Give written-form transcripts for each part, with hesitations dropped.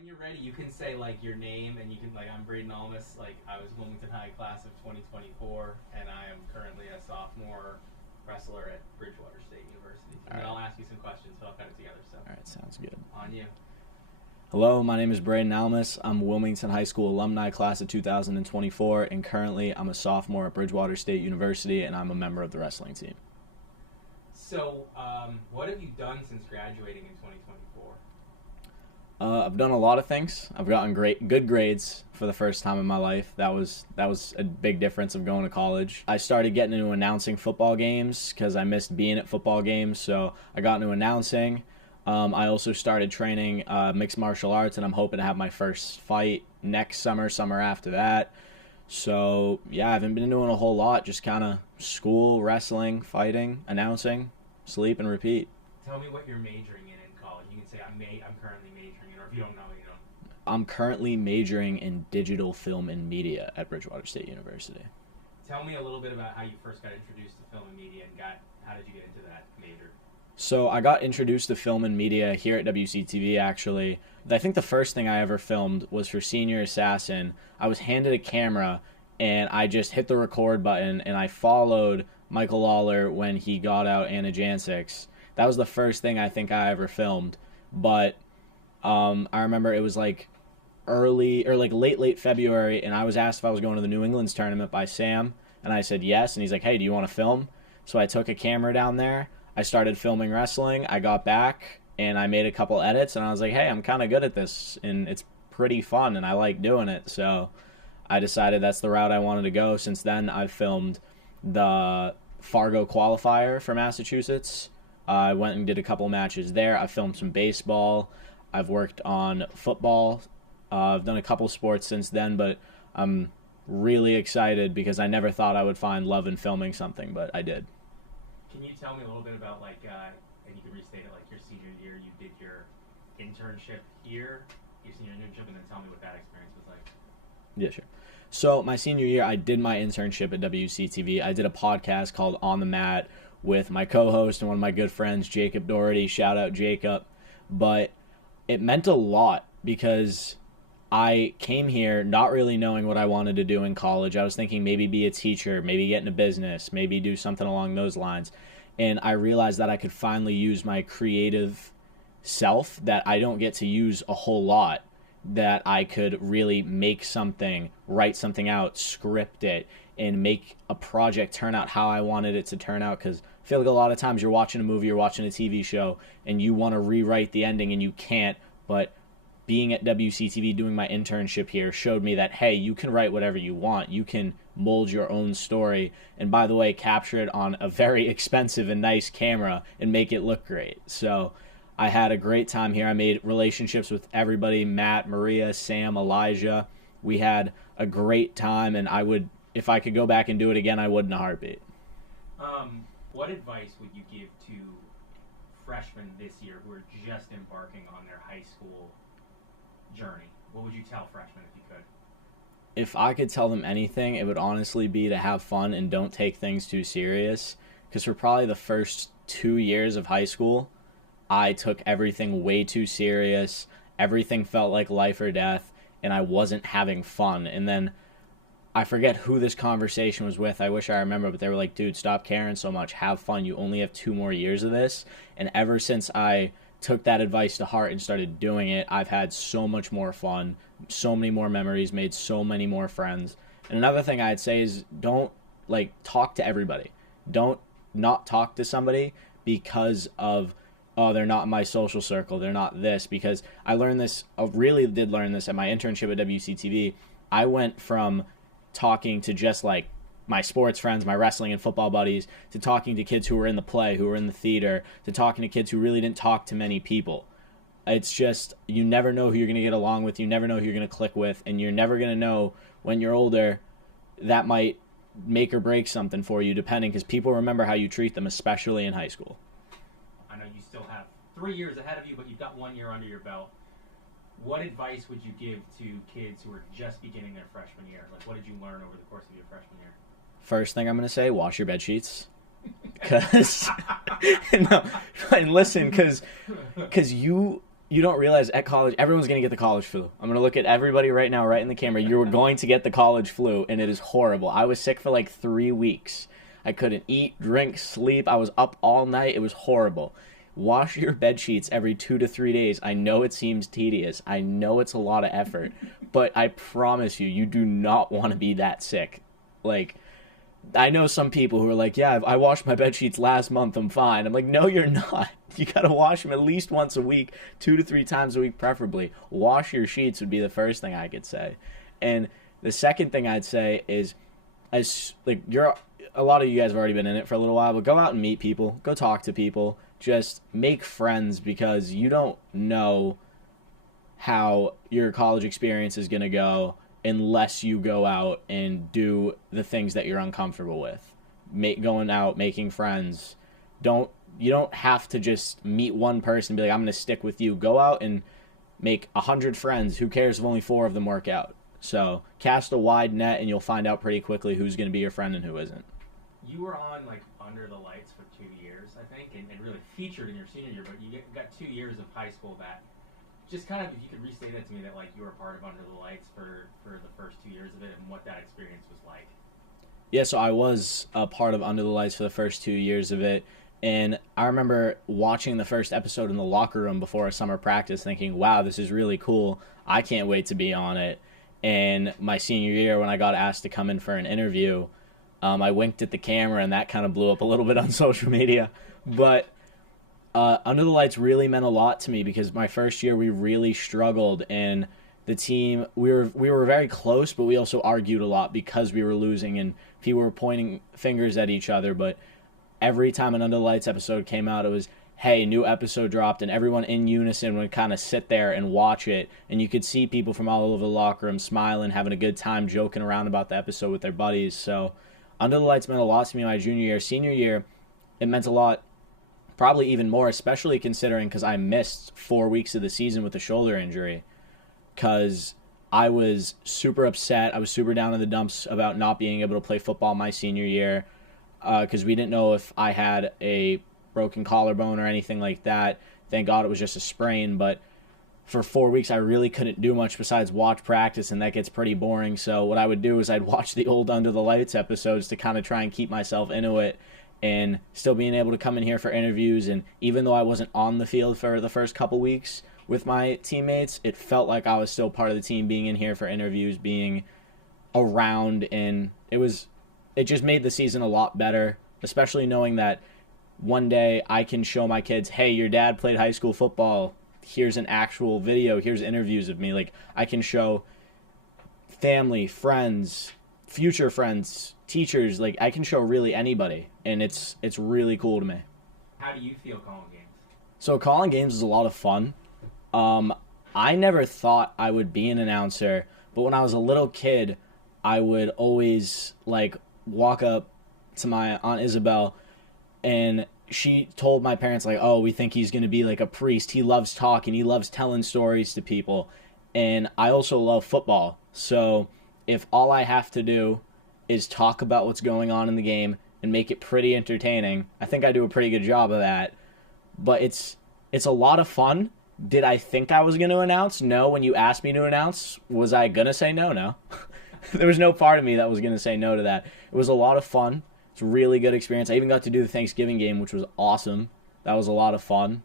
When you're ready, you can say like your name, and you can like I'm Braedon Almas. Like I was Wilmington High Class of 2024, and I am currently a sophomore wrestler at Bridgewater State University. And then I'll ask you some questions, so I'll cut it together. So. All right, sounds good. On you. Hello, my name is Braedon Almas. I'm Wilmington High School Alumni Class of 2024, and currently I'm a sophomore at Bridgewater State University, and I'm a member of the wrestling team. So, what have you done since graduating in 2024? I've done a lot of things. I've gotten good grades for the first time in my life. That was a big difference of going to college. I started getting into announcing football games because I missed being at football games, so I got into announcing. I also started training mixed martial arts, and I'm hoping to have my first fight next summer after that. So, yeah, I haven't been doing a whole lot, just kind of school, wrestling, fighting, announcing, sleep, and repeat. Tell me what you're majoring in college. You can say, I'm currently majoring in, or if you don't know, you don't. I'm currently majoring in digital film and media at Bridgewater State University. Tell me a little bit about how you first got introduced to film and media, and how did you get into that major? So I got introduced to film and media here at WCTV, actually. I think the first thing I ever filmed was for Senior Assassin. I was handed a camera, and I just hit the record button, and I followed Michael Lawler when he got out Anna Jansix. That was the first thing I think I ever filmed. But I remember it was like late February, and I was asked if I was going to the New England's tournament by Sam, and I said yes, and he's like, hey, do you want to film? So I took a camera down there. I started filming wrestling. I got back, and I made a couple edits, and I was like, hey, I'm kind of good at this, and it's pretty fun, and I like doing it. So I decided that's the route I wanted to go. Since then, I've filmed the Fargo qualifier for Massachusetts. I went and did a couple matches there. I filmed some baseball. I've worked on football. I've done a couple sports since then, but I'm really excited because I never thought I would find love in filming something, but I did. Can you tell me a little bit about, like, and you can restate it, like your senior year, you did your internship here, your senior internship, and then tell me what that experience was like. Yeah, sure. So my senior year, I did my internship at WCTV. I did a podcast called On the Mat with my co-host and one of my good friends, Jacob Doherty. Shout out Jacob. But it meant a lot because I came here not really knowing what I wanted to do in college. I was thinking maybe be a teacher, maybe get into business, maybe do something along those lines. And I realized that I could finally use my creative self that I don't get to use a whole lot, that I could really make something, write something out, script it, and make a project turn out how I wanted it to turn out. Because I feel like a lot of times you're watching a movie, you're watching a TV show, and you want to rewrite the ending and you can't. But being at WCTV, doing my internship here, showed me that, hey, you can write whatever you want. You can mold your own story. And by the way, capture it on a very expensive and nice camera and make it look great. So I had a great time here. I made relationships with everybody, Matt, Maria, Sam, Elijah. We had a great time, and if I could go back and do it again, I would in a heartbeat. What advice would you give to freshmen this year who are just embarking on their high school journey? What would you tell freshmen if you could? If I could tell them anything, it would honestly be to have fun and don't take things too serious. Because for probably the first 2 years of high school, I took everything way too serious. Everything felt like life or death, and I wasn't having fun. And then I forget who this conversation was with. I wish I remember, but they were like, dude, stop caring so much. Have fun. You only have 2 more years of this. And ever since I took that advice to heart and started doing it, I've had so much more fun, so many more memories, made so many more friends. And another thing I'd say is don't talk to everybody. Don't not talk to somebody because of, oh, they're not in my social circle, they're not this. Because I really did learn this at my internship at WCTV. I went from talking to just my sports friends, my wrestling and football buddies, to talking to kids who were in the play, who were in the theater, to talking to kids who really didn't talk to many people. It's just, you never know who you're going to get along with, you never know who you're going to click with, and you're never going to know when you're older that might make or break something for you, depending, because people remember how you treat them, especially in high school. I know you still have 3 years ahead of you, but you've got 1 year under your belt. What advice would you give to kids who are just beginning their freshman year? What did you learn over the course of your freshman year? First thing I'm going to say, wash your bed sheets. Because, no, and listen, because you you don't realize at college, everyone's going to get the college flu. I'm going to look at everybody right now, right in the camera. You're going to get the college flu, and it is horrible. I was sick for like 3 weeks. I couldn't eat, drink, sleep. I was up all night. It was horrible. Wash your bed sheets every 2 to 3 days. I know it seems tedious. I know it's a lot of effort. But I promise you, you do not want to be that sick. Like, I know some people who are like, yeah, I washed my bed sheets last month, I'm fine. I'm like, no, you're not. You got to wash them at least once a week, 2 to 3 times a week preferably. Wash your sheets would be the first thing I could say. And the second thing I'd say is, a lot of you guys have already been in it for a little while, but go out and meet people. Go talk to people. Just make friends, because you don't know how your college experience is going to go unless you go out and do the things that you're uncomfortable with. Going out, making friends. You don't have to just meet one person and be like, I'm going to stick with you. Go out and make 100 friends. Who cares if only 4 of them work out? So cast a wide net, and you'll find out pretty quickly who's going to be your friend and who isn't. You were on like Under the Lights for 2 years, I think, and really featured in your senior year, but you got 2 years of high school that just kind of, if you could restate that to me, that like you were a part of Under the Lights for the first 2 years of it, and what that experience was like. Yeah, so I was a part of Under the Lights for the first 2 years of it, and I remember watching the first episode in the locker room before a summer practice thinking, wow, this is really cool. I can't wait to be on it. And my senior year, when I got asked to come in for an interview, I winked at the camera, and that kind of blew up a little bit on social media. But Under the Lights really meant a lot to me, because my first year we really struggled, and the team, we were very close, but we also argued a lot because we were losing, and people were pointing fingers at each other. But every time an Under the Lights episode came out, it was, hey, new episode dropped, and everyone in unison would kind of sit there and watch it, and you could see people from all over the locker room smiling, having a good time, joking around about the episode with their buddies. So Under the Lights meant a lot to me my junior year. Senior year, it meant a lot, probably even more, especially considering because I missed 4 weeks of the season with a shoulder injury, because I was super upset. I was super down in the dumps about not being able to play football my senior year, because we didn't know if I had a broken collarbone or anything like that. Thank God it was just a sprain, but for 4 weeks I really couldn't do much besides watch practice, and that gets pretty boring. So what I would do is I'd watch the old Under the Lights episodes to kind of try and keep myself into it, and still being able to come in here for interviews. And even though I wasn't on the field for the first couple weeks with my teammates, it felt like I was still part of the team, being in here for interviews, being around, and it just made the season a lot better, especially knowing that one day I can show my kids, hey, your dad played high school football. Here's an actual video. Here's interviews of me. Like, I can show family, friends, future friends, teachers. Like, I can show really anybody, and it's really cool to me. How do you feel calling games? So calling games is a lot of fun. I never thought I would be an announcer, but when I was a little kid, I would always like walk up to my Aunt Isabel, and she told my parents, like, oh, we think he's going to be like a priest. He loves talking. He loves telling stories to people. And I also love football. So if all I have to do is talk about what's going on in the game and make it pretty entertaining, I think I do a pretty good job of that. But it's a lot of fun. Did I think I was going to announce? No. When you asked me to announce, was I going to say no? No. There was no part of me that was going to say no to that. It was a lot of fun. It's a really good experience. I even got to do the Thanksgiving game, which was awesome. That was a lot of fun.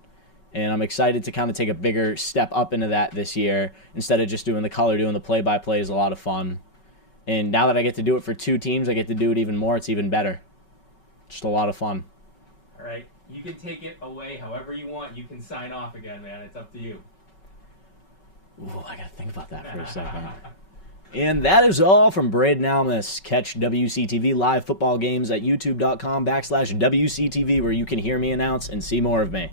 And I'm excited to kind of take a bigger step up into that this year. Instead of just doing the color, doing the play-by-play is a lot of fun. And now that I get to do it for 2 teams, I get to do it even more. It's even better. Just a lot of fun. All right. You can take it away however you want. You can sign off again, man. It's up to you. Ooh, I got to think about that for a second. And that is all from Braedon Almas. Catch WCTV live football games at youtube.com/WCTV, where you can hear me announce and see more of me.